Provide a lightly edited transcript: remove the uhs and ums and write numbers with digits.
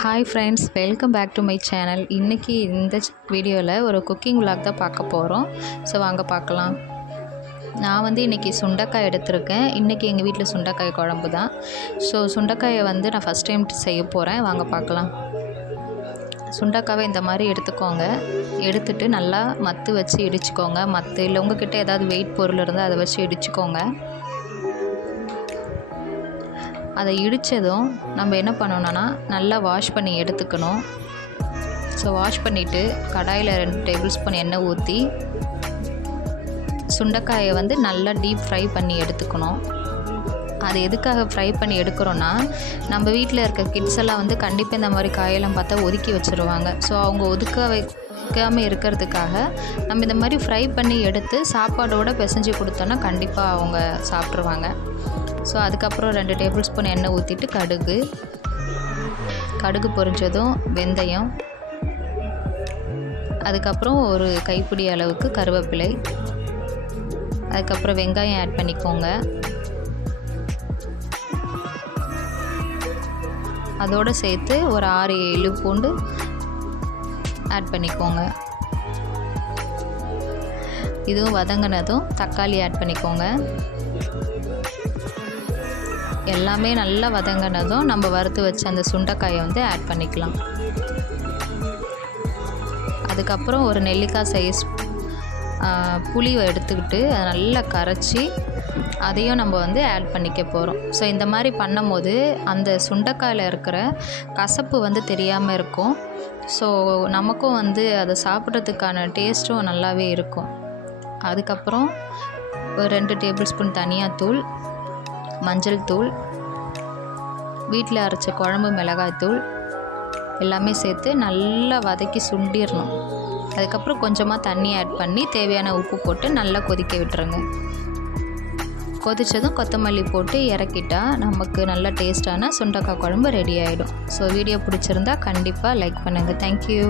Hi friends, welcome back to my channel. இன்றைக்கி இந்த வீடியோவில் ஒரு குக்கிங் விலாக் தான் பார்க்க போகிறோம். ஸோ வாங்க பார்க்கலாம். நான் வந்து இன்றைக்கி சுண்டைக்காய் எடுத்திருக்கேன். இன்றைக்கி எங்கள் வீட்டில் சுண்டைக்காய் குழம்பு தான். ஸோ சுண்டைக்காயை வந்து நான் ஃபஸ்ட் டைம் செய்ய போகிறேன். வாங்க பார்க்கலாம். சுண்டைக்காவை இந்த மாதிரி எடுத்துக்கோங்க. எடுத்துட்டு நல்லா மத்து வச்சு இடிச்சுக்கோங்க. மத்து இல்லை உங்கள்கிட்ட ஏதாவது வெயிட் பொருள் இருந்தால் அதை வச்சு இடிச்சுக்கோங்க. அதை இடித்ததும் நம்ம என்ன பண்ணணும்னா நல்லா வாஷ் பண்ணி எடுத்துக்கணும். ஸோ வாஷ் பண்ணிவிட்டு கடாயில் 2 டேபிள் ஸ்பூன் எண்ணெய் ஊற்றி சுண்டைக்காயை வந்து நல்லா டீப் ஃப்ரை பண்ணி எடுத்துக்கணும். அது எதுக்காக ஃப்ரை பண்ணி எடுக்கிறோன்னா, நம்ம வீட்டில் இருக்க கிட்ஸ் எல்லாம் வந்து கண்டிப்பாக இந்த மாதிரி காயெல்லாம் பார்த்தா ஒதுக்கி வச்சுருவாங்க. ஸோ அவங்க வைக்காமல் இருக்கிறதுக்காக நம்ம இந்த மாதிரி ஃப்ரை பண்ணி எடுத்து சாப்பாடோடு பிசைஞ்சு கொடுத்தோன்னா கண்டிப்பாக அவங்க சாப்பிட்ருவாங்க. ஸோ அதுக்கப்புறம் 2 டேபிள் ஸ்பூன் எண்ணெய் ஊற்றிட்டு கடுகு பொரிஞ்சதும் வெந்தயம், அதுக்கப்புறம் ஒரு கைப்பிடி அளவுக்கு கருவேப்பிலை, அதுக்கப்புறம் வெங்காயம் ஆட் பண்ணிக்கோங்க. அதோடு சேர்த்து ஒரு 6-7 பூண்டு ஆட் பண்ணிக்கோங்க. இதுவும் வதங்கினதும் தக்காளி ஆட் பண்ணிக்கோங்க. எல்லாமே நல்லா வதங்கினதும் நம்ம வறுத்து வச்ச அந்த சுண்டைக்காயை வந்து ஆட் பண்ணிக்கலாம். அதுக்கப்புறம் ஒரு நெல்லிக்காய் சைஸ் புளியை எடுத்துக்கிட்டு அதை நல்லா கரைச்சி அதையும் நம்ம வந்து ஆட் பண்ணிக்க போகிறோம். ஸோ இந்த மாதிரி பண்ணும்போது அந்த சுண்டைக்காயில் இருக்கிற கசப்பு வந்து தெரியாமல் இருக்கும். ஸோ நமக்கும் வந்து அதை சாப்பிட்றதுக்கான டேஸ்ட்டும் நல்லாவே இருக்கும். அதுக்கப்புறம் ஒரு 2 டேபிள் ஸ்பூன் தனியாத்தூள், மஞ்சள் தூள், வீட்டில் அரைச்ச குழம்பு மிளகாய்த்தூள் எல்லாமே சேர்த்து நல்லா வதக்கி சுண்டிடணும். அதுக்கப்புறம் கொஞ்சமாக தண்ணி ஆட் பண்ணி தேவையான உப்பு போட்டு நல்லா கொதிக்க விட்டுருங்க. கொதித்ததும் கொத்தமல்லி போட்டு இறக்கிட்டா நமக்கு நல்ல டேஸ்டான சுண்டைக்காய் குழம்பு ரெடி ஆகிடும். ஸோ வீடியோ பிடிச்சிருந்தா கண்டிப்பாக லைக் பண்ணுங்கள். தேங்க்யூ.